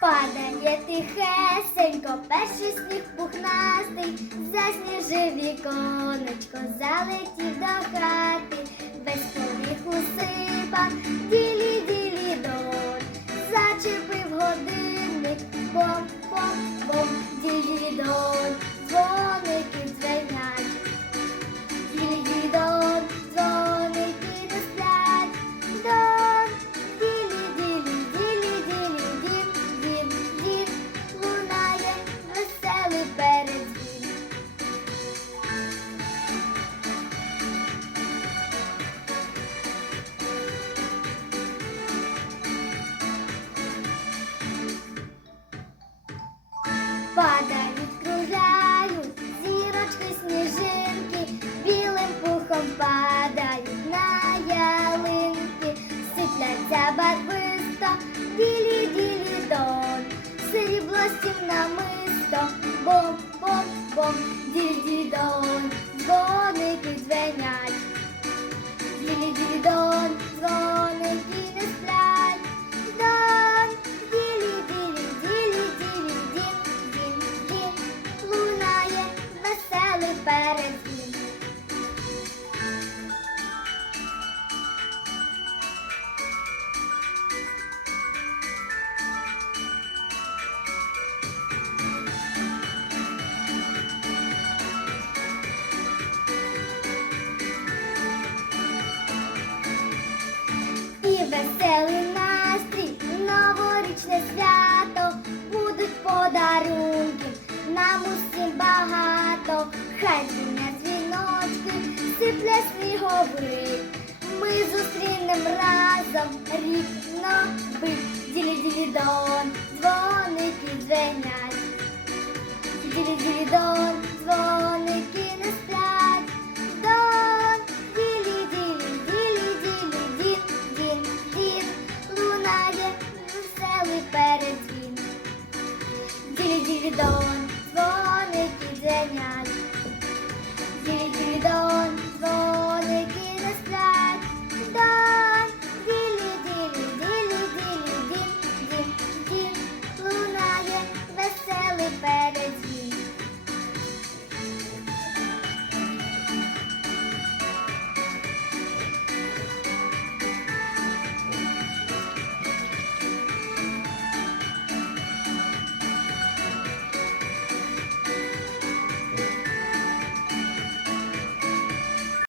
Падає тихесенько, перший сніг пухна засніжив віконечко, залетів до хати. без падають, кружають, зірочки, сніжинки, білим пухом падають на ялинки, сипляться барвисто, ділі ділі дон, срібло стім намисто, бом-бом-бом, ділі дон. хай на дзвіночки сипле сніговик. Ми зустрінем разом рік новий. ділі ділідон, дзвоники дзвенять. Ділі ділідон, дзвоники не сплять. Дон, ділі-ділі, ділі-ділі, дін, дін, дін, лунає веселий передзвін. Ділі ділідон.